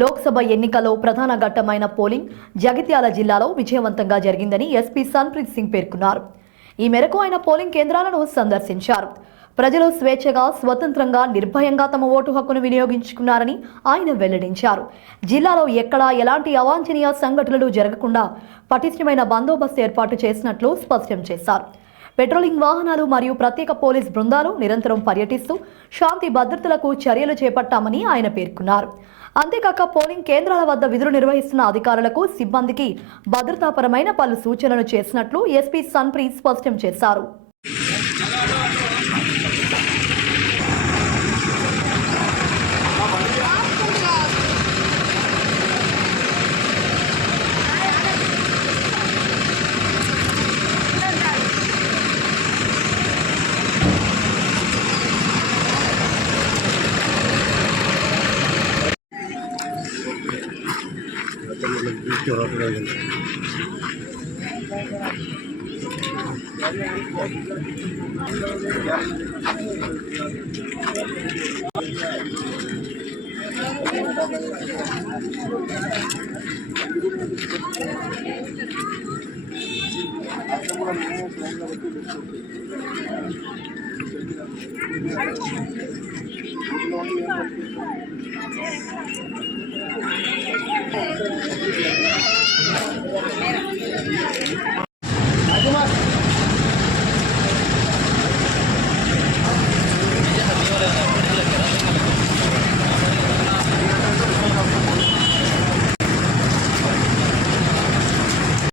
లోక్సభ ఎన్నికల్లో ప్రధాన ఘట్టమైన పోలింగ్ జగిత్యాల జిల్లాలో విజయవంతంగా జరిగిందని ఎస్పీ సన్ప్రీత్ సింగ్ పేర్కొన్నారు. ఈ మేరకు ఆయన పోలింగ్ కేంద్రాలను సందర్శించారు. ప్రజలు స్వేచ్ఛగా, స్వతంత్రంగా, నిర్భయంగా తమ ఓటు హక్కును వినియోగించుకున్నారని ఆయన వెల్లడించారు. జిల్లాలో ఎక్కడా ఎలాంటి అవాంఛనీయ సంఘటనలు జరగకుండా పటిష్టమైన బందోబస్తు ఏర్పాటు చేసినట్లు స్పష్టం చేశారు. పెట్రోలింగ్ వాహనాలు మరియు ప్రత్యేక పోలీస్ బృందాలు నిరంతరం పర్యటిస్తూ శాంతి భద్రతలకు చర్యలు చేపట్టామని ఆయన పేర్కొన్నారు. అంతేకాక పోలింగ్ కేంద్రాల వద్ద విధులు నిర్వహిస్తున్న అధికారులకు, సిబ్బందికి భద్రతాపరమైన పలు సూచనలు చేసినట్లు ఎస్పీ సన్ప్రీత్ స్పష్టం చేశారు.